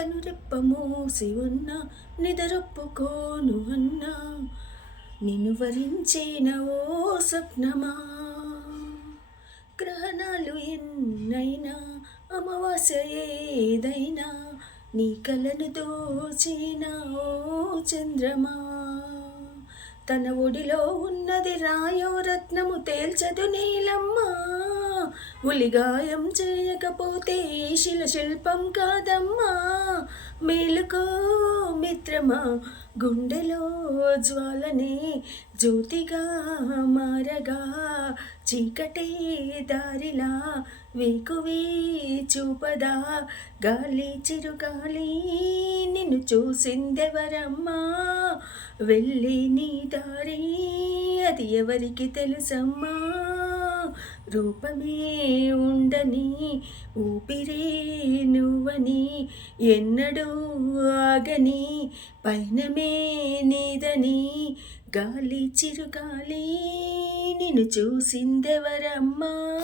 కనురెప్ప మూసి ఉన్న నిదరొప్పుకోను అన్నా నిన్ను వరించిన ఓ స్వప్నమా. గ్రహణాలు ఎన్నైనా అమావాస్య ఏదైనా నీ కలను దోచిన ఓ చంద్రమా. తన ఒడిలో ఉన్నది రాయో రత్నము తేల్చదు నీలమ్మా. ఉలిగాయం చేయకపోతే శిల శిల్పం కాదమ్మా. మేలుకో మిత్రమా, గుండెలో జ్వాలనే జ్యోతిగా మారగా చీకటే దారిలా వేకువే చూపదా. గాలి చిరుగాలి నిన్ను చూసిందెవరమ్మా. వెళ్ళి నీ దారి అది ఎవరికి తెలుసమ్మా. రూపమే ఉండని ఊపిరే నువ్వని ఎన్నడూ ఆగని పయనమే నీదని గాలి చిరుగాలి నిన్ను చూసిందెవరమ్మా.